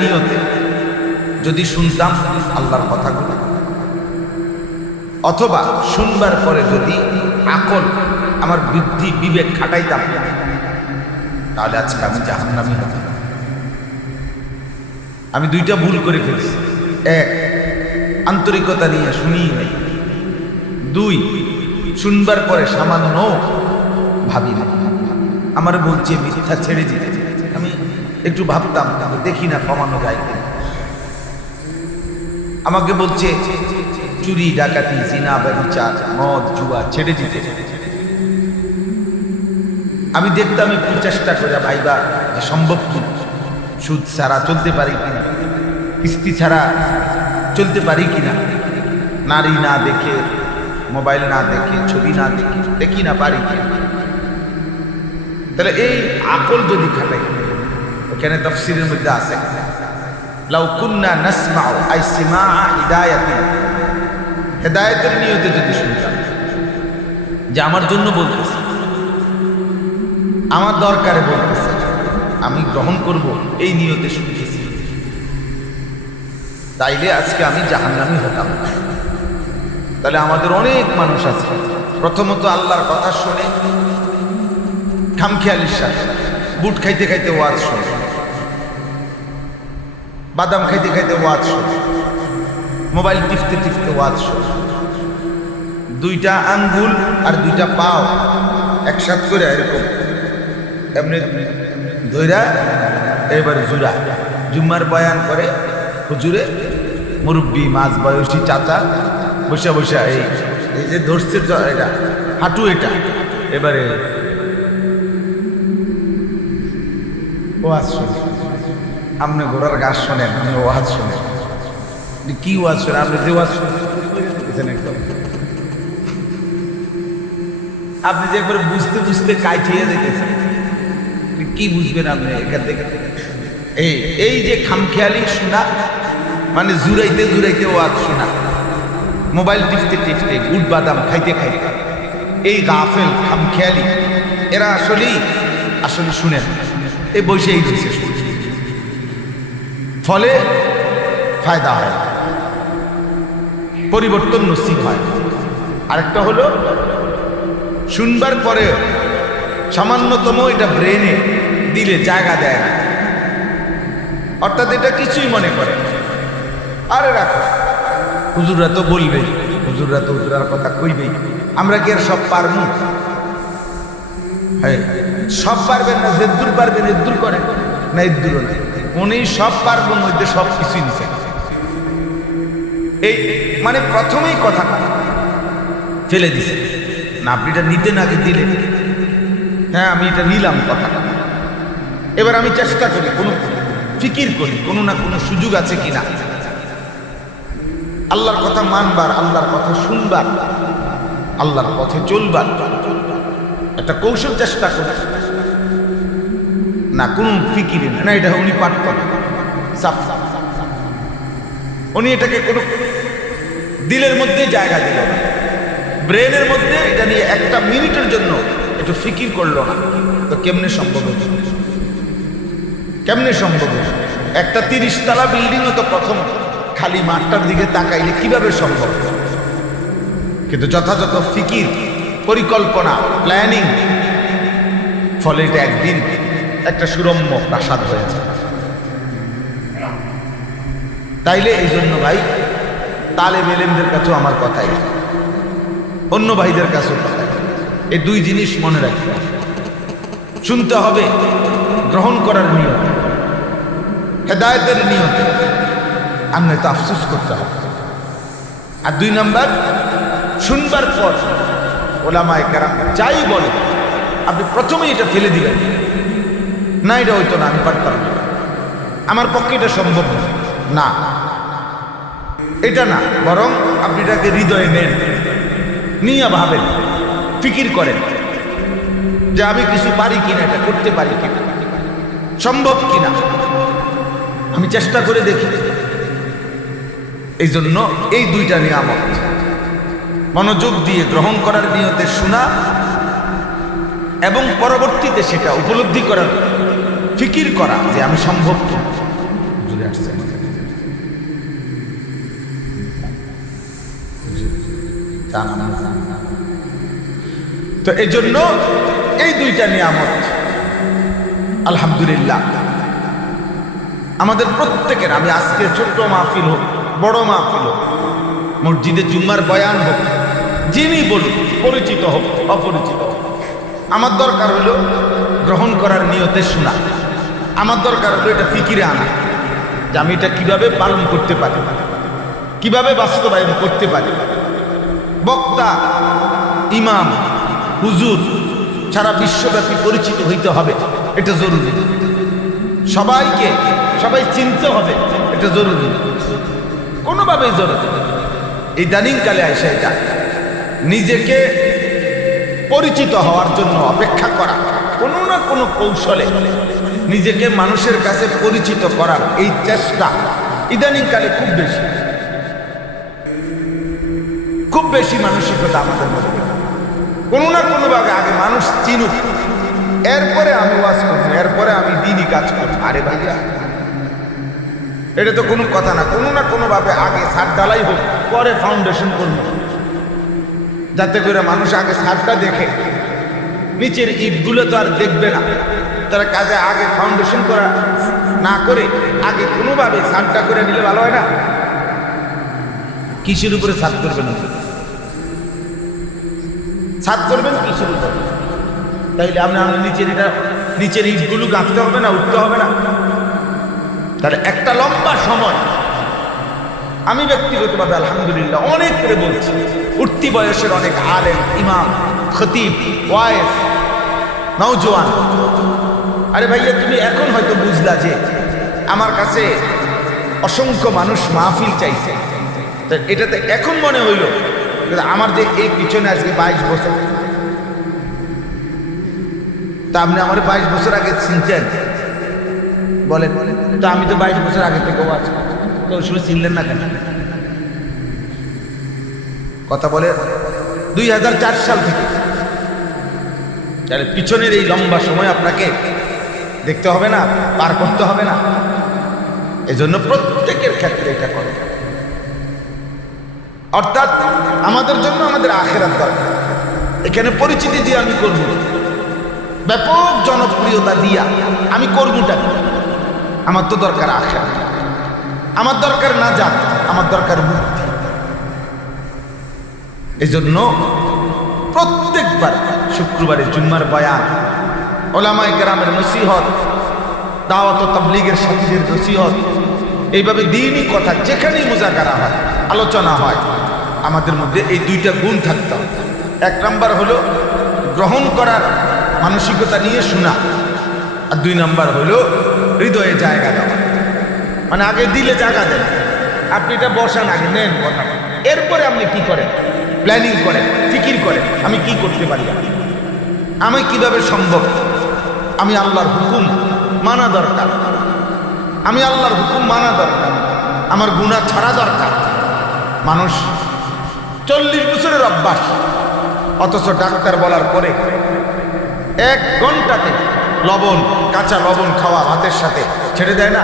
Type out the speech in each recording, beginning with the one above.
নিয়তে যদি শুনতাম আল্লাহর কথাগুলো, অথবা শুনবার পরে যদি আকল আমার বুদ্ধি বিবেক খাটাইতাম, তাহলে আজকে আমি জাহান্নামী হতাম। আমি দুইটা ভুল করে ফেলছি। এক, আন্তরিকতা নিয়ে শুনি নাই। দুই, শুনবার পরে সামান্য ভাবি না। আমার বলছে মিথ্যা ছেড়ে দিতে, আমি একটু ভাবতাম, দেখি না কমানো যায় কিনা। আমাকে বলছে চুরি ডাকাতি জিনা ব্যভিচার মদ জুয়া ছেড়ে দিতে, আমি দেখতাম একটু চেষ্টা করে ভাইবা যে সম্ভব কিনা, সুদ ছাড়া চলতে পারি কিনা, কিস্তি ছাড়া চলতে পারি কিনা, নারী না দেখে, মোবাইল না দেখে, ছবি না দেখে, দেখি না পারি কিনা। তাহলে এই আকল যদি খাটাই, ওখানে তাফসীরের মধ্যে আছে লাউ কুন্না নাসমাউ আই সিমাআ হিদায়াতিন, হেদায়েতের নিয়তে যদি শুনতাম যে আমার জন্য বলতেছে, আমার দরকারে বলতেছে, আমি গ্রহণ করব এই নিয়তে শুনতেছি, তাইলে আজকে আমি জাহান্নামী হতাম। তাহলে আমাদের অনেক মানুষ আছে, প্রথমত আল্লাহর কথা শুনে খামখেয়ালির সাথে বুট খাইতে খাইতে ওয়াজ শোনে, বাদাম খাইতে খাইতে ওয়াজ শোনে, মোবাইল টিপতে টিপতে ওয়াজ শোনে, দুইটা আঙ্গুল আর দুইটা পাও একসাথ করে এরকম এমনি ধইরা এবার জুড়া জুম্মার বয়ান করে হুজুরে, মুরব্বী মাঝ বয়সী চাচা বসে বসে এই যে ধরছে এটা হাঁটু, এটা এবারে ওয়াজ শোনে। আপনি ঘোড়ার গাছ শোনেন, আপনি ওয়াজ শোনেন, কি ওয়াজ শোনেন? আপনি যে ওয়াজ শুনেছেন একদম, আপনি যে একবার বুঝতে বুঝতে কাইঠিয়ে যেতেছেন, কি বুঝবেন আপনি এখান থেকে? এই যে খামখেয়ালি শোনা, মানে জুড়াইতে জুড়াইতে ওয়াজ শোনা, মোবাইল টিপতে টিপতে, গুড় বাদাম খাইতে খাইতে, এই গাফেল খামখেয়ালি এরা আসলে শুনেন, এই বসে এই দিচ্ছে, ফলে ফায়দা হয়, পরিবর্তন নসিব হয়। আরেকটা হলো শুনবার পরে সামান্যতম এটা ব্রেনে দিলে জায়গা দেয় না, অর্থাৎ এটা কিছুই মনে করে, আরে রাখো, হুজুররা তো বলবেই, হুজুররা তো হুজুরার কথা কইবেই, আমরা কি আর সব পারবো? হ্যাঁ, সব পারবেন না, যেদ্দুর পারবেন এদ্দুর করেন না, এদ্দুরও না, উনি সব পারবেন মধ্যে সব কিছুই নিছে। এই মানে প্রথমেই কথা ফেলে দিছে না, আপনি এটা নিতে না দিলে, হ্যাঁ আমি এটা নিলাম কথা, এবার আমি চেষ্টা করি, কোনো ফিকির করি কোনো না কোনো সুযোগ আছে কিনা, আল্লাহর কথা মানবার, আল্লাহর কথা শুনবার, আল্লাহর পথে চলবার একটা কৌশল চেষ্টা করি না, কোনো ফিকির না, এটা উনি পাঠ করেন, উনি এটাকে কোনো দিলের মধ্যে জায়গা দিল না, ব্রেনের মধ্যে এটা নিয়ে একটা মিনিটের জন্য একটু ফিকির করলো না, তো কেমনে সম্ভব? কেমনে সম্ভব? একটা 30 তলা বিল্ডিংও তো প্রথম খালি মাঠটার দিকে তাকাইলে কিভাবে সম্ভব? কিন্তু যথাযথ ফিকির, পরিকল্পনা, প্ল্যানিং, ফলে এটা একদিন একটা সুরম্য প্রাসাদ হয়েছে। তাইলে এই জন্য ভাই, তালেব ইলমদের কাছেও আমার কথাই, অন্য ভাইদের কাছেও কথাই, এই দুই জিনিস মনে রাখতে হবে। শুনতে হবে গ্রহণ করার নিয়ত, হেদায়েতের নিয়তে, আর নয়তো আফসোস করতে হবে। আর 2 নাম্বার, শুনবার পর ওলামায়ে কেরাম যাই বলে আপনি প্রথমেই এটা ফেলে দিলেন না, এটা হইতো না, আমি পারতাম না, আমার পক্ষে এটা সম্ভব না, এটা না, বরং আপনি এটাকে হৃদয়ে নেন, নিয়ে ভাবেন, ফিকির করেন যে আমি কিছু পারি কিনা, এটা করতে পারি কিনা, সম্ভব কিনা, আমি চেষ্টা করে দেখি। এই জন্য এই 2টা নিয়ামত, মনোযোগ দিয়ে গ্রহণ করার নিয়তে শোনা এবং পরবর্তীতে সেটা উপলব্ধি করার, ফিকির করা যে আমি সম্ভব, হুজুরে আসছে। তো এই জন্য এই দুইটা নিয়ামত আলহামদুলিল্লাহ আমাদের প্রত্যেকের, আমি আজকে ছোট্ট মাহফিল হোক বড় মাহফিল হোক, মসজিদে জুম্মার বয়ান হোক, যিনি বলুন, পরিচিত হোক অপরিচিত হোক, আমার দরকার হলো গ্রহণ করার নিয়তে শোনা। আমার দরকার হলো এটা ফিকিরে আনা যে আমি এটা কিভাবে পালন করতে পারি, কিভাবে বাস্তবায়ন করতে পারি। বক্তা, ইমাম, হুজুর সারা বিশ্বব্যাপী পরিচিত হইতে হবে, এটা জরুরি। সবাই চিনতে হবে, এটা জরুরি, কোনোভাবেই জরুরি। এই দানিংকালে আসে এটা নিজেকে পরিচিত হওয়ার জন্য অপেক্ষা করা, কোনো না কোনো কৌশলে নিজেকে মানুষের কাছে পরিচিত করার এই চেষ্টা ইদানিংকালে খুব বেশি মানসিকতা আমাদের মধ্যে। কোনো না কোনোভাবে আগে মানুষ চিনুক, এরপরে আমি ওয়াজ করব, এরপরে আমি দিনই কাজ করব। আরে ভাইয়া, এটা তো কোনো কথা না। কোনো না কোনোভাবে আগে ছাদ ঢালাই হোক, পরে ফাউন্ডেশন করব, যাতে করে মানুষ আগে ছাদটা দেখে, নিচের ইটগুলো তো আর দেখবে না। তারা কাজে আগে ফাউন্ডেশন করা না করে আগে কোনোভাবে ছাদটা করে নিলে ভালো হয় না? কিসের উপরে ছাদ করবেন? ছাদ করবেন কিসের উপরে? তাইলে আমরা নিচের ইটগুলো গাঁথতে হবে না, উঠতে হবে না? তাহলে একটা লম্বা সময় আমি ব্যক্তিগতভাবে আলহামদুলিল্লাহ অনেক করে বলছি, উঠতি বয়সের অনেক আলেম, ইমাম, খতিব, ওয়াইজ, নওজোয়ান, আরে ভাইয়া তুমি এখন হয়তো বুঝলা যে আমার কাছে অসংখ্য মানুষ মাহফিল চাইছে। এটাতে এখন মনে হইল আমার যে এই পিছনে আজকে 22 বছর, তা আপনি আমার 22 বছর আগে চিনতেন? বলেন তো, আমি তো 22 বছর আগে থেকে আছি, তো ওই সময় চিনলেন না কেন? কথা বলে 2004 সাল থেকে, তাহলে পিছনের এই লম্বা সময় আপনাকে দেখতে হবে না, পার করতে হবে না? এজন্য প্রত্যেকের ক্ষেত্রে এটা করে, অর্থাৎ আমাদের জন্য আমাদের আখিরাত দরকার। এখানে পরিচিতি দিয়ে আমি করব, ব্যাপক জনপ্রিয়তা দিয়া আমি করবটা, আমার তো দরকার আখিরাত, আমার দরকার নাজাত, আমার দরকার মুক্তি। এজন্য প্রত্যেকবার শুক্রবারে জুম্মার বয়ান, ওলামায়ে কেরামের নসিহত, দাওয়াত ও তাবলীগের সাথীদের নসিহত, এইভাবে দ্বীনি কথা যেখানেই মুজাকারা হয়, আলোচনা হয়, আমাদের মধ্যে এই দুইটা গুণ থাকতে হবে। 1 নাম্বার হলো গ্রহণ করার মানসিকতা নিয়ে শোনা, আর 2 নাম্বার হলো হৃদয়ে জায়গা দেওয়া। মানে আগে দিলে জায়গা দেন, আপনি এটা বসান, আগে নেন কথা, এরপরে আপনি কি করেন? প্ল্যানিং করেন, ফিকির করেন, আমি কি করতে পারি, আমি কিভাবে সম্ভব, আমি আল্লাহর হুকুম মানা দরকার, আমি আল্লাহর হুকুম মানা দরকার, আমার গুনাহ ছাড়া দরকার। মানুষ 40 বছরের অভ্যাস, অথচ ডাক্তার বলার পরে 1 ঘন্টাতে কাঁচা লবণ খাওয়া ভাতের সাথে ছেড়ে দেয় না,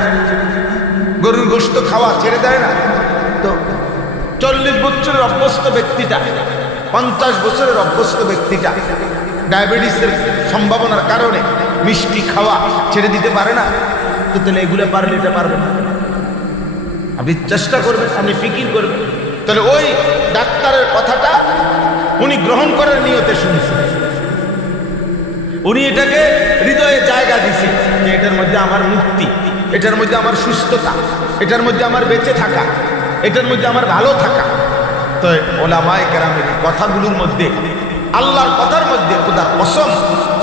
গরুর গোশত খাওয়া ছেড়ে দেয় না। তো 40 বছরের অভ্যস্ত ব্যক্তিটা, 50 বছরের অভ্যস্ত ব্যক্তিটা ডায়াবেটিসের সম্ভাবনার কারণে মিষ্টি খাওয়া ছেড়ে দিতে পারে না? তো তাহলে এগুলো পারলে এটা পারবে না? আপনি চেষ্টা করবেন, আপনি ফিকির করবেন। তাহলে ওই ডাক্তারের কথাটা উনি গ্রহণ করার নিয়তে শুনছেন, উনি এটাকে হৃদয়ে জায়গা দিয়েছেন যে এটার মধ্যে আমার মুক্তি, এটার মধ্যে আমার সুস্থতা, এটার মধ্যে আমার বেঁচে থাকা, এটার মধ্যে আমার ভালো থাকা। তো ওলামায়ে কেরামের কথাগুলোর মধ্যে, আল্লাহর কথার মধ্যে খোদার কসম,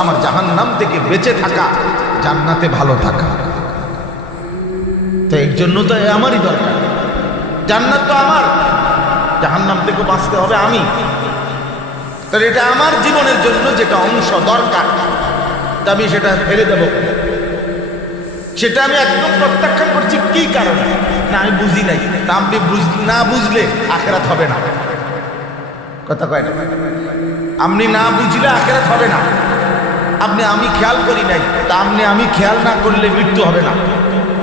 আমার জাহান্নাম থেকে বেঁচে থাকা, জান্নাতে ভালো থাকা। তো এর জন্য তো আমারই দরকার, জান্নাত তো আমার, জাহান্নাম থেকে বাঁচতে হবে আমি। তাহলে এটা আমার জীবনের জন্য যেটা অংশ দরকার, তা আমি সেটা ফেলে দেব, সেটা আমি একদম প্রত্যাখ্যান করছি। কি কারণে? না আমি বুঝি নাই। তা আপনি না বুঝলে আখিরাত হবে না, কথা কয় না? আপনি না বুঝলে আখিরাত হবে না। আমি খেয়াল করি নাই, তা আমি খেয়াল না করলে মৃত্যু হবে না।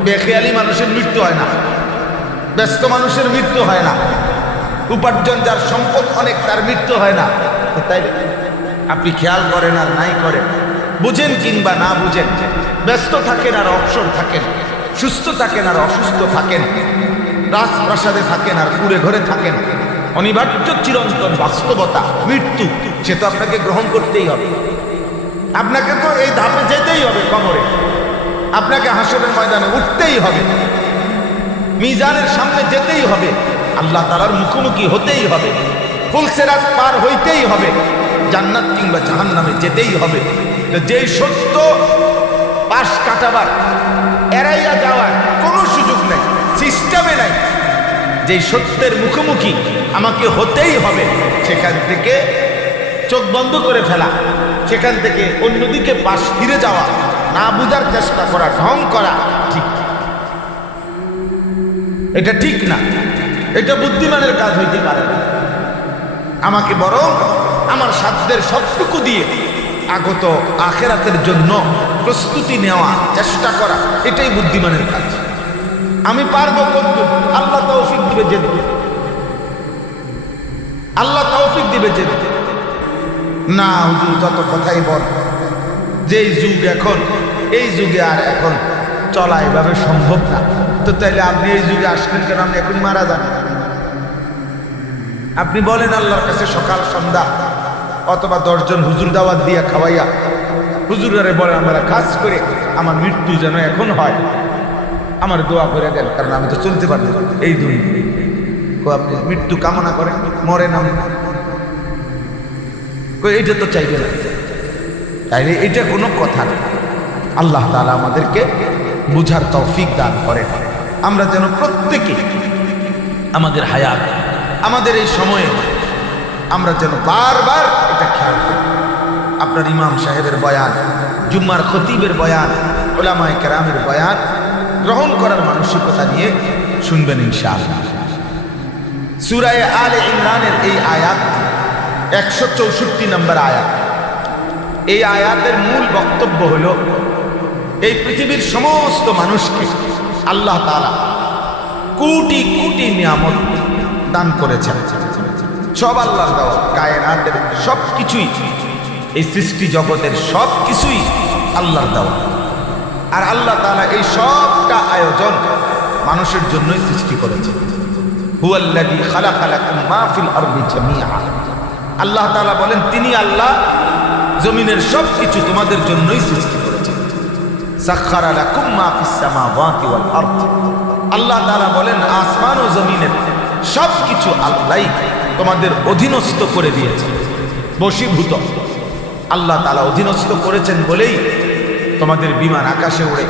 বেখেয়ালি মানুষের মৃত্যু হয় না, ব্যস্ত মানুষের মৃত্যু হয় না, উপার্জন যার সম্পদ অনেক তার মৃত্যু হয় না। তাই আপনি খেয়াল করেন আর নাই করেন, বুঝেন কিংবা না বুঝেন, ব্যস্ত থাকেন আর অবসর থাকেন, সুস্থ থাকেন আর অসুস্থ থাকেন, রাজপ্রাসাদে থাকেন আর কুড়ে ঘরে থাকেন, অনিবার্য চিরন্তন বাস্তবতা মৃত্যু, সে তো আপনাকে গ্রহণ করতেই হবে। আপনাকে তো এই ধাপে যেতেই হবে, কবরে আপনাকে হাসরের ময়দানে উঠতেই হবে, মিজানের সামনে যেতেই হবে, আল্লাহ তাআলার মুখোমুখি হতেই হবে, ফুলসিরাত পার হইতেই হবে, জান্নাত কিংবা জাহান্নামে যেতেই হবে। যেই সত্য পাশ কাটাবার, এড়াইয়া যাওয়ার কোনো সুযোগ নেই, সিস্টেমে নাই, যেই সত্যের মুখোমুখি আমাকে হতেই হবে, সেখান থেকে চোখ বন্ধ করে ফেলা, সেখান থেকে অন্যদিকে পাশ ফিরে যাওয়া, না বুঝার চেষ্টা করা, ঢং করা ঠিক, এটা ঠিক না, এটা বুদ্ধিমানের কাজ হইতে পারে না। আমাকে বরং আমার সাধ্যের সবটুকু দিয়ে আগত আখেরাতের জন্য প্রস্তুতি নেওয়া, চেষ্টা করা, এটাই বুদ্ধিমানের কাজ। আমি পারবো কতটুকু, আল্লাহ তৌফিক দিবে যেতে, আল্লাহ তৌফিক দিবে যেতে। না হুজুর যত কথাই বল, যেই যুগ এখন, এই যুগে আর এখন চলা এভাবে সম্ভব না। তো তাইলে আপনি এই যুগে আসলেন কেন? আপনি এখন মারা যান। আপনি বলেন আল্লাহর কাছে সকাল সন্ধ্যা অথবা 10 জন হুজুর দাওয়াত দিয়া খাওয়াইয়া, হুজুরারে বলেন আমরা কাজ করে আমার মৃত্যু যেন এখন হয়, আমার দোয়া করে দেন, কারণ আমি তো চলতে পারবো এই দুনিয়া। আপনি মৃত্যু কামনা করেন, মরেন, আমি এটা তো চাইবে না। তাইলে এটা কোনো কথা না। আল্লাহ তাআলা আমাদেরকে বুঝার তৌফিক দান করেন। আমরা যেন প্রত্যেকে আমাদের হায়াত, আমাদের এই সময়ে আমরা যেন বারবার এটা খেয়াল করি। আপনার ইমাম সাহেবের বয়ান, জুম্মার খতিবের বয়ান, উলামায়ে কেরামের বয়ান গ্রহণ করার মানসিকতা নিয়ে শুনবেন ইনশাআল্লাহ। সূরা আলে ইমরানের এই আয়াত 164 নম্বর আয়াত। এই আয়াতের মূল বক্তব্য হলো, এই পৃথিবীর সমস্ত মানুষকে আল্লাহ তাআলা কোটি কোটি নিয়ামত দান করেছেন। সব আল্লাহর দেওয়া, কায়নাতের সব কিছুই, এই সৃষ্টি জগতের সব কিছুই আল্লাহর দেওয়া। আর আল্লাহ তাআলা এই সবটা আয়োজন মানুষের জন্যই সৃষ্টি করেছেন। হুয়াল্লাযী খালাকা লাকুম মা ফিল আরদি জামিআ। আল্লাহ তাআলা বলেন, তিনি আল্লাহ জমিনের সব কিছু তোমাদের জন্যই সৃষ্টি করেছেন। সাখখারা লাকুম মা ফিস সামাওয়াতি ওয়াল আরদ। আল্লাহ তাআলা বলেন, আসমান ও জমিনের সব কিছু আল্লাহই তোমাদের অধীনস্থ করে দিয়েছেন, বশীভূত। আল্লাহ তাআলা অধীনস্থ করেছেন বলেই তোমাদের বিমান আকাশে ওড়ে,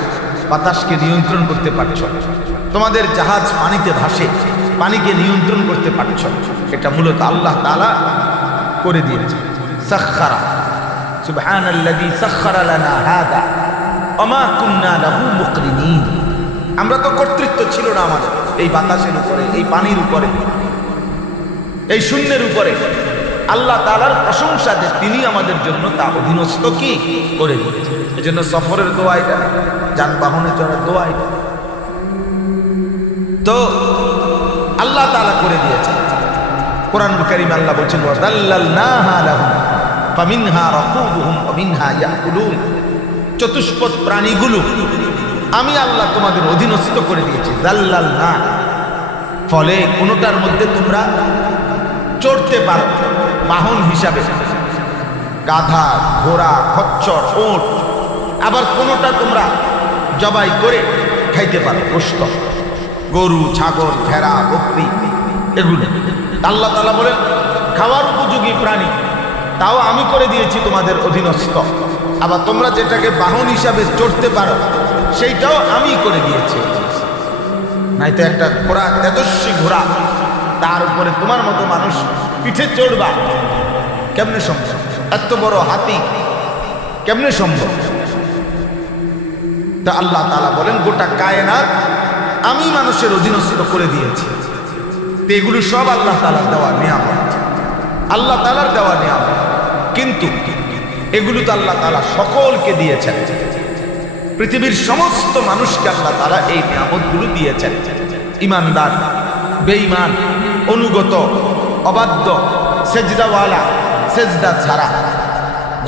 বাতাসকে নিয়ন্ত্রণ করতে পারছ, তোমাদের জাহাজ পানিতে ভাসে, পানিকে নিয়ন্ত্রণ করতে পারছ। এটা মূলত আল্লাহ তাআলা করে দিয়েছেন। সাখখারা, সুবহানাল্লাযী সাখখারা লানা হাযা ওয়া মা কুন্না লাহু মুকরিনিন। আমরা তো কর্তৃত্ব ছিল না আমাদের এই বাতাসের উপরে, এই পানির উপরে, এই শূন্যের উপরে। আল্লাহ তাআলার প্রশংসা যে তিনি আমাদের জন্য তা অধীনস্থ কি করে দিয়েছেন। এই জন্য সফরের দোয়া এটা, যানবাহনে চড়ার দোয়া এটা, তো আল্লাহ তাআলা করে দিয়েছেন। কোরআনুল কারীম আল্লাহ বলছেন, ওয়াযাল্লালনাহা লাহুম ফামিনহা রাকুবুহুম ওয়া মিনহা ইয়াকুলুন। চতুষ্পদ প্রাণীগুলো আমি আল্লাহ তোমাদের অধীনস্থ করে দিয়েছি। যাল্লালনা, ফলে কোনোটার মধ্যে তোমরা চড়তে পারো বাহন হিসাবে, গাধা, ঘোড়া, খচ্চর, উট। আবার কোনোটা তোমরা জবাই করে খাইতে পারো, গোশত, গরু, ছাগল, ভেড়া, বকরি, এগুলো আল্লাহ তাআলা বলেন খাওয়ার উপযোগী প্রাণী, তাও আমি করে দিয়েছি তোমাদের অধীনস্থ। আবার তোমরা যেটাকে বাহন হিসাবে চড়তে পারো, সেইটাও আমি করে দিয়েছি। নাই তো একটা ঘোড়া, তেজস্বী ঘোড়া, তার উপরে তোমার মতো মানুষ পিঠে চড়বা, কেমনে সম্ভব? এত বড় হাতি কেমনে সম্ভব? তা আল্লাহ তাআলা বলেন, গোটা কায়নাত আমি মানুষের অধীনস্থ করে দিয়েছি। তো এগুলো সব আল্লাহ তাআলার দেওয়া নিয়ামত, আল্লাহ তাআলার দেওয়া নিয়ামত। কিন্তু এগুলো তো আল্লাহ তাআলা সকলকে দিয়েছেন। পৃথিবীর সমস্ত মানুষকে আল্লাহ তাআলা এই নিয়ামতগুলো দিয়েছেন। ইমানদার, বেঈমান, অনুগত, অবাধ্য, সেজদাওয়ালা, সেজদা ছাড়া,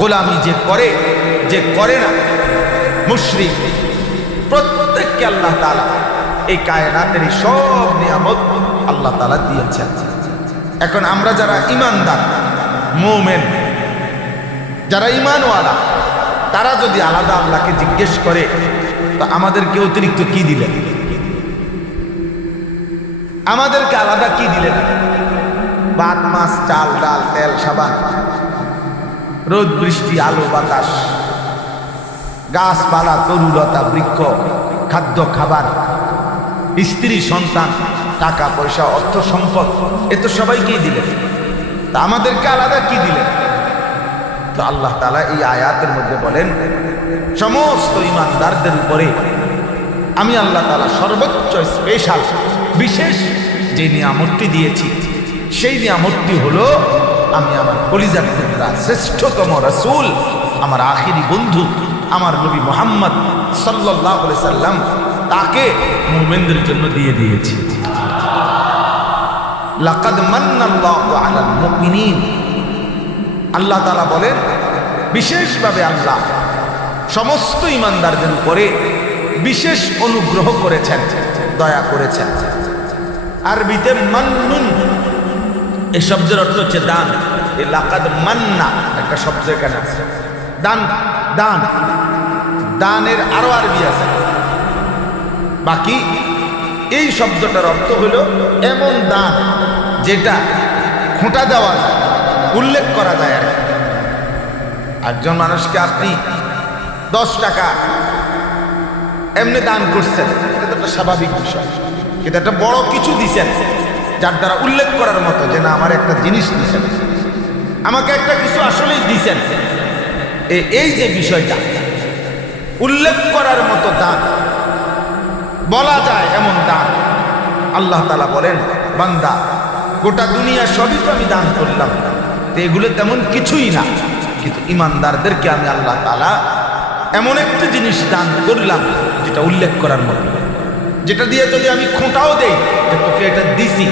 গোলামি যে করে না, মুশরিক, প্রত্যেককে আল্লাহ তাআলা এই কায়নাতের সব নিয়ামত আল্লাহ তাআলা দিয়েছেন। এখন আমরা যারা ইমানদার, মুমিন, যারা ইমানওয়ালা, তারা যদি আলাদা আল্লাহকে জিজ্ঞেস করে তো আমাদেরকে অতিরিক্ত কি দিলেন, আমাদেরকে আলাদা কি দিলেন? ভাত, মাছ, চাল, ডাল, তেল, সাবান, রোদ, বৃষ্টি, আলো, বাতাস, গাছপালা, তরুলতা, বৃক্ষ, খাদ্য, খাবার, স্ত্রী, সন্তান, টাকা পয়সা, অর্থ সম্পদ, এ তো সবাইকেই দিলেন। তা আমাদেরকে আলাদা কি দিলেন? তো আল্লাহ তাআলা এই আয়াতের মধ্যে বলেন, সমস্ত ইমানদারদের উপরে আমি আল্লাহ তাআলা সর্বোচ্চ স্পেশাল, বিশেষ যে নিয়ামতটি দিয়েছি, সেই নিয়ামতটি হলো আমি আমার কলিজার টুকরা শ্রেষ্ঠতম রাসূল, আমার আখিরি বন্ধু, আমার নবী মুহাম্মদ সাল্লাল্লাহু আলাইহি সাল্লাম, তাকে মুমিনদের জন্য দিয়ে দিয়েছি। লাকাদ মান্নাল্লাহু আলাল মুমিনিন, আল্লাহ তাআলা বলেন বিশেষভাবে আল্লাহ সমস্ত ইমানদারদের উপরে বিশেষ অনুগ্রহ করেছেন, দয়া করেছেন। আরবিতে মান্নুন এই শব্দের অর্থ হচ্ছে দান। এই লাকাদ মান্না একটা শব্দ এখানে আছে, দান, দান, দানের আরো আরবি আছে। বাকি এই শব্দটার অর্থ হলো এমন দান যেটা খোঁটা দেওয়া যায়, উল্লেখ করা যায়। আর একজন মানুষকে আপনি 10 টাকা এমনি দান করছেন, এটা তো একটা স্বাভাবিক বিষয়, কিন্তু একটা বড় কিছু দিছেন যার দ্বারা উল্লেখ করার মতো যে না আমার একটা জিনিস দিছেন, আমাকে একটা কিছু আসলেই দিছেন, এই যে বিষয়টা উল্লেখ করার মতো দান, বলা যায় এমন দান, আল্লাহ তাআলা বলেন বান্দা গোটা দুনিয়া সবই তো আমি দান করলাম, তো এগুলো তেমন কিছুই না, কিন্তু ইমানদারদেরকে আমি আল্লাহ তাআলা এমন একটা জিনিস দান করলাম যেটা উল্লেখ করার মতো, যেটা দিয়ে যদি আমি খোঁটাও দেই যে তোকে এটা দিছি,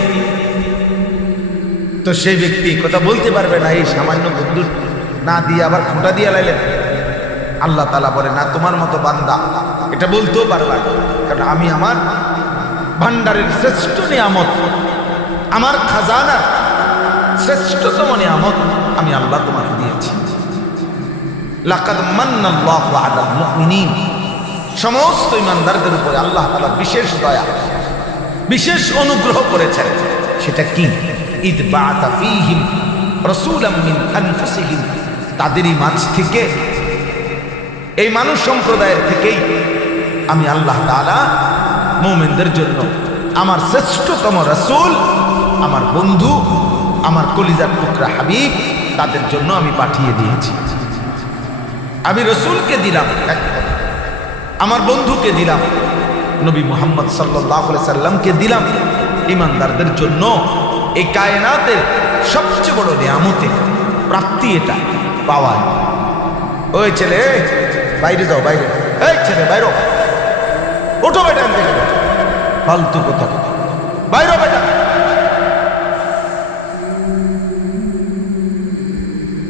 তো সেই ব্যক্তি কথা বলতে পারবে না এই সামান্য বন্ধু না দিয়ে আবার খোঁটা দিয়ে লাইলেন। আল্লাহ তাআলা বলে না, তোমার মতো বান্দা এটা বলতেও পারবে না, কারণ আমি আমার ভান্ডারের শ্রেষ্ঠ নিয়ামত, আমার খাজানার শ্রেষ্ঠতম নিয়ামত আমি আল্লাহ তোমাকে দিয়েছি। লাকাদ মান্নাল্লাহু আলাল মুমিনিন, সমস্ত ইমানদারদের উপরে আল্লাহ তাআলা বিশেষ দয়া, বিশেষ অনুগ্রহ করেছেন। সেটা কি? ইদ বাআতা ফীহিম রাসূলাম মিন আনফুসিহিম, তাদেরই মাঝ থেকে, এই মানুষ সম্প্রদায়ের থেকেই আমি আল্লাহ তাআলা মুমিনদের জন্য আমার শ্রেষ্ঠতম রাসূল, আমার বন্ধু, আমার কলিজার টুকরা হাবিব, তাদের জন্য আমি পাঠিয়ে দিয়েছি। আমি রাসূলকে দিলাম, আমার বন্ধুকে দিলাম, নবী মুহাম্মদ সাল্লাল্লাহু আলাইহি সাল্লামকে দিলাম, ইমানদারদের জন্য এই কায়নাতের সবচেয়ে বড় নিয়ামতের প্রাপ্তি এটা পাওয়া। ওই ছেলে বাইরে যাও, বাইরে, এই ছেলে বাইরে ওঠো, বেটা থেকে ফালতু কথা, বাইরে বেটা,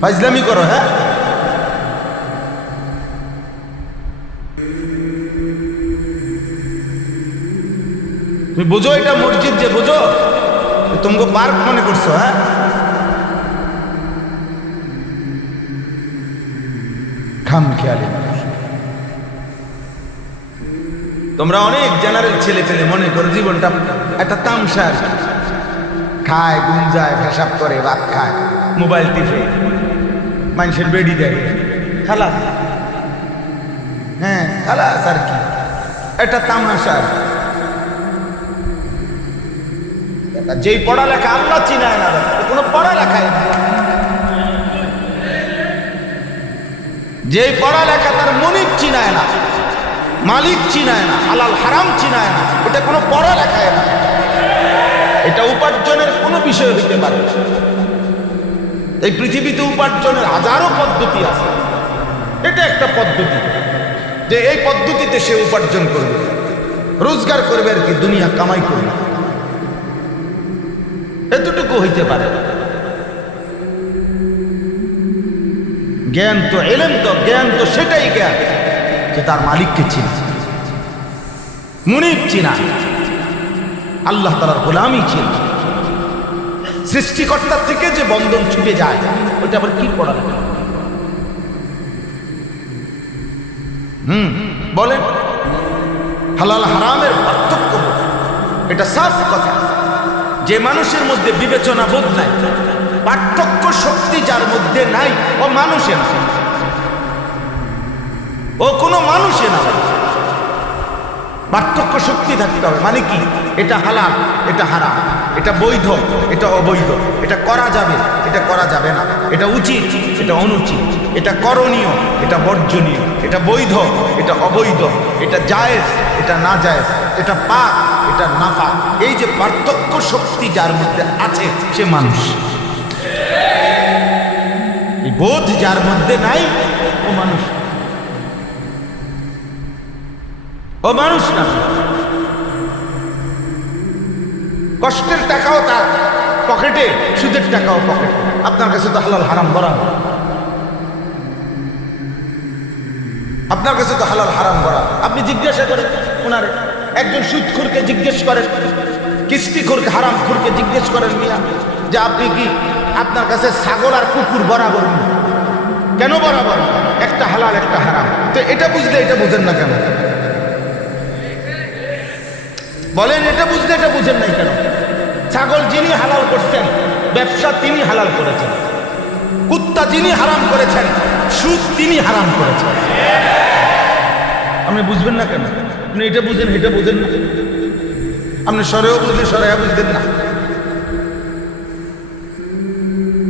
ফাজলামি করো। হ্যাঁ, তুমি বোঝো এটা মসজিদ, যে বোঝো তোমাকে পার্ক মনে করছো। হ্যাঁ, খাম খেয়ালি মানুষ, তোমরা অনেক জেনারেল ছেলে পেলে মনে করো জীবনটা একটা তামসা, খায়, গুঞ্জায়, পেশাব করে, ভাত খায়, মোবাইল টিপে, মানুষের বেডি দেয়, খালাস। হ্যাঁ খালাস, আর কি, এটা তামাশা। যেই পড়ালেখা আল্লাহ চিনায় না, কোনো পড়ালেখায় না, যেই পড়ালেখা তার মনিব চিনায় না, মালিক চিনায় না, হালাল হারাম চিনায় না, এটা কোনো পড়ালেখায় না, এটা উপার্জনের কোনো বিষয় হইতে পারে। এই পৃথিবীতে উপার্জনের হাজারো পদ্ধতি আছে, এটা একটা পদ্ধতি। যে এই পদ্ধতিতে সে উপার্জন করবে, রোজগার করবে আর কি, দুনিয়া কামাই করবে, এতটুকু হইতে পারে। জ্ঞান তো এলেন, তো জ্ঞান তো সেটাই জ্ঞান যে তার মালিককে চিনা, মুনিব চিনা, আল্লাহ তাআলার গোলামি চিনা। সৃষ্টিকর্তার থেকে যে বন্ধন ছুটে যায় ওইটা আবার কি করা লাগে? বলেন, হালাল হারামের পার্থক্য, এটা সাফ কথা। যে মানুষের মধ্যে বিবেচনা বোধ নাই, পার্থক্য শক্তি যার মধ্যে নাই, ও মানুষে না, ও কোনো মানুষে না। পার্থক্য শক্তি থাকতে হবে। মানে কি? এটা হালাল, এটা হারাম, এটা বৈধ, এটা অবৈধ, এটা করা যাবে, এটা করা যাবে না, এটা উচিত, এটা অনুচিত, এটা করণীয়, এটা বর্জনীয়, এটা বৈধ, এটা অবৈধ, এটা জায়েজ, এটা না জায়েজ, এটা পাক, এটা নাপাক। এই যে পার্থক্য শক্তি যার মধ্যে আছে সে মানুষ। এই বোধ যার মধ্যে নাই ও মানুষ, ও মানুষ না। কষ্টের টাকাও তার পকেটে, সুদের টাকাও পকেটে। আপনার কাছে তো হালাল হারাম বরাবর, আপনার কাছে তো হালাল হারাম বরাবর। আপনি জিজ্ঞাসা করেন ওনারে, একজন সুদখোরকে জিজ্ঞেস করেন, কিস্তিখোরকে, হারামখোরকে জিজ্ঞেস করেন, মিয়া যে আপনি কি, আপনার কাছে ছাগল আর কুকুর বরাবর? কেন বরাবর? একটা হালাল একটা হারাম। তো এটা বুঝলে এটা বুঝেন না কেন? বলেন, এটা বুঝলে এটা বুঝেন নাই কেন? ছাগল যিনি হালাল করছেন, ব্যবসা তিনি হালাল করেছেন, কুত্তা যিনি হারাম করেছেন, সুদ তিনি হারাম করেছেন। আপনি বুঝবেন না কেন? আপনি এটা বুঝেন, এটা বুঝেন না। আপনি সরেও বুঝলে সরেয়া বুঝবেন না,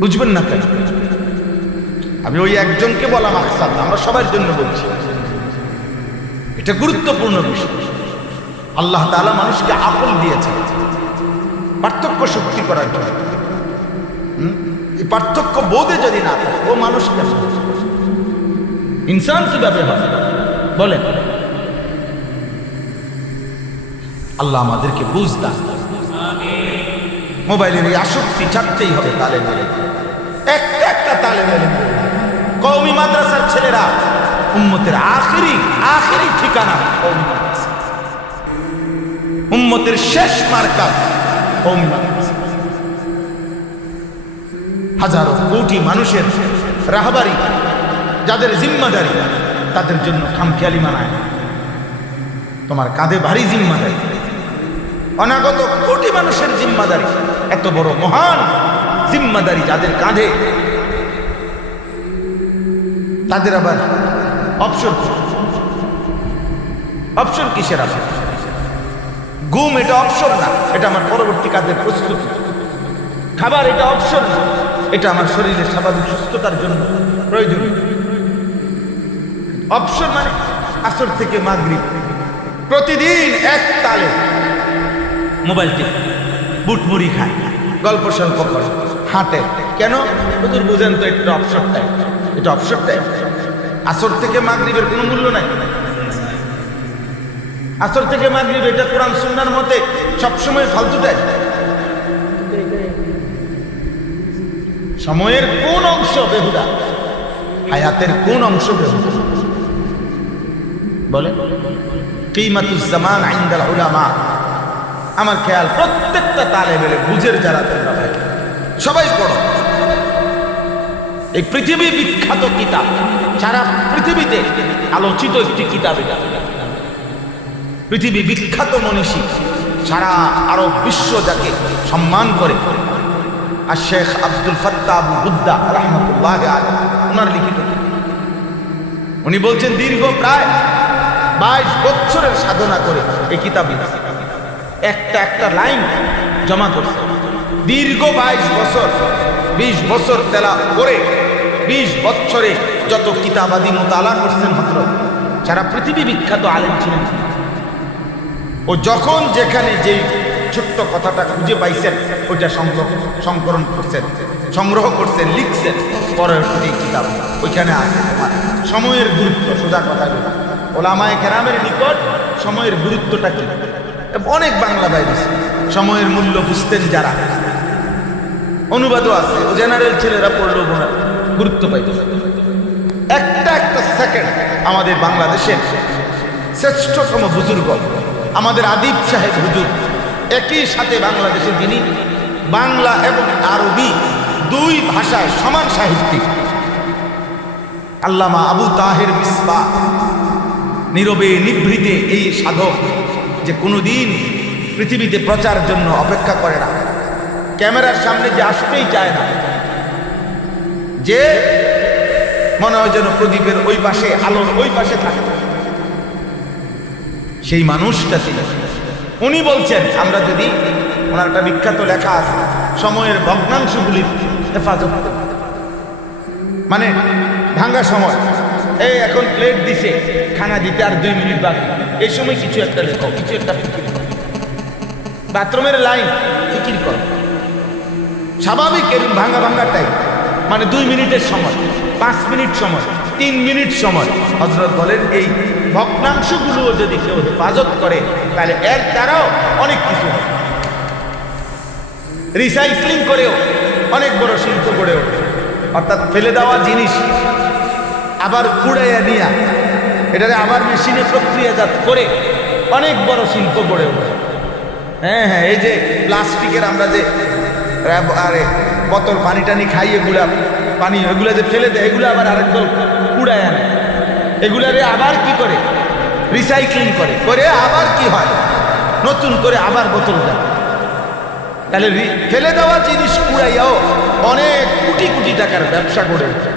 বুঝবেন না কেন? আমি ওই একজনকে বলা মাকসাদ না, আমরা সবার জন্য বলছি। এটা গুরুত্বপূর্ণ বিষয়। আল্লাহ তাআলা মানুষকে আকল দিয়েছে পার্থক্য শক্তি করার জন্য। এই পার্থক্য বোধে যদি না থাকে, ও মানুষ কেন? ইনসান কিভাবে হবে বলেন? আল্লাহ আমাদেরকে বুঝ দান। মোবাইলের এই আসক্তি ছাড়তেই হবে। তালে মেলে একটা একটা তালে মেলে কওমি মাদ্রাসার ছেলেরা উম্মতের আখেরি ঠিকানা, কওমি মাদ্রাসা, উম্মতের শেষ মার্কাজ কওমি মাদ্রাসা। হাজারো কোটি মানুষের রাহবারি, যাদের জিম্মাদারি, তাদের জন্য খামখেয়ালি মানায়। তোমার কাঁধে ভারী জিম্মাদারি, অনাগত কোটি মানুষের জিম্মাদারি, এত বড় মহান জিম্মাদারি যাদের কাঁধে, তাদের আবার অপশন কিসের আছে? ঘুম এটা অপশন না, এটা আমার পরবর্তী কাজের প্রস্তুতি। খাবার এটা অপশন না, এটা আমার শরীরের স্বাভাবিক সুস্থতার জন্য প্রয়োজনীয়। অপশন মানে আসর থেকে মাগরিব প্রতিদিন এক তালে মোবাইল টিপে, বুটমুড়ি খায়, গল্প সল্প করে, হাঁটে। কেন? হুজুর বুঝেন তো, একটা অবসর টাইম, এটা অবসর টাইম। আসর থেকে মাগরিবের কোনো মূল্য নাই। আসর থেকে মাগরিব এটা কোরআন সুন্নাহর মতে সবসময় ফালতু টাইম। সময়ের কোন অংশ বেহুদা, হায়াতের কোন অংশ বেহুদা? বলে কিমাতুজ জামান ইনদাল উলামা। আমার খেয়াল প্রত্যেকটা তালেবেলে বুঝের যারা তোমরা ভাই সবাই পড়ো এই পৃথিবী বিখ্যাত কিতাব, সারা পৃথিবীতে আলোচিত একটি কিতাব। এটা পৃথিবী বিখ্যাত মনীষী, সারা আরব বিশ্ব যাকে সম্মান করে, আর শেখ আব্দুল ফাত্তাহ আবু বুদ্দা রাহমাতুল্লাহ আলাইহি ওনার লিখিত। উনি বলছেন দীর্ঘ প্রায় 22 বছরের সাধনা করে এই কিতাব একটা একটা লাইন জমা করছে। দীর্ঘ 22 বছর, 20 বছর তেলা করে 20 বছরে যত কিতাবাদি মোতালা করছেন হযরত, সারা পৃথিবী বিখ্যাত আলেম ছিলেন। ও যখন যেখানে যেই ছোট্ট কথাটা খুঁজে পাইছেন ওইটা সংগ্রহ করছেন, লিখছেন, পরের কিতাব ওইখানে আছে। সময়ের গুরুত্ব, সোজা কথাগুলো ওলামায়ে কেরামের নিকট সময়ের গুরুত্বটা কি। অনেক বাংলা ভাই দিছে, সময়ের মূল্য বুঝতেন যারা, অনুবাদও আছে, ও জেনারেল ছেলেরা পড়লেও গুরুত্ব পাইত। একটা একটা সেকেন্ড আমাদের বাংলাদেশের শ্রেষ্ঠতম বুজুর্গ আমাদের আদিব সাহেব হুজুর একই সাথে বাংলাদেশে তিনি বাংলা এবং আরবি দুই ভাষায় সমান সাহিত্যিক। আল্লামা আবু তাহের মিসবাহ নীরবে নিভৃতে এই সাধক যে কোনোদিন পৃথিবীতে প্রচারের জন্য অপেক্ষা করে না, ক্যামেরার সামনে যে আসতেই চায় না, যে মনে হয় যেন প্রদীপের ওই পাশে আলোর ওই পাশে থাকে, সেই মানুষটা ছিলেন। উনি বলছেন আমরা যদি, ওনার একটা বিখ্যাত লেখা আছে, সময়ের ভগ্নাংশগুলির হেফাজত, মানে ভাঙ্গা সময়, এই এখন প্লেট দিছে খানা দিতে আর 2 মিনিট বাকি, এই সময় কিছু একটা লেখো, কিছু একটা ফিকির করো, বাথরুমের লাইন ফিকির করো, স্বাভাবিক এরকম ভাঙ্গা ভাঙ্গা টাইম, মানে 2 মিনিটের সময়, 5 মিনিট সময়, 3 মিনিট সময়। হযরত বলেন এই ভগ্নাংশগুলো যদি কেউ হেফাজত করে তাহলে এর দ্বারাও অনেক কিছু হয়। রিসাইক্লিং করেও অনেক বড় শিল্প গড়ে ওঠে, অর্থাৎ ফেলে দেওয়া জিনিস আবার কুড়াইয়া নিয়া এটারে আবার মেশিনে প্রক্রিয়াজাত করে অনেক বড় শিল্প গড়ে ওঠে। হ্যাঁ হ্যাঁ, এই যে প্লাস্টিকের আমরা যে আরে বোতল পানি টানি খাই, এগুলা পানি এগুলা যে ফেলে দেয়, এগুলো আবার আরেক দল কুড়ায় আনে, এগুলারে আবার কি করে রিসাইক্লিং করে, করে আবার কি হয় নতুন করে আবার বোতল দেয়। তাহলে ফেলে দেওয়া জিনিস কুড়াইয়াও অনেক কোটি কোটি টাকার ব্যবসা গড়ে ওঠে।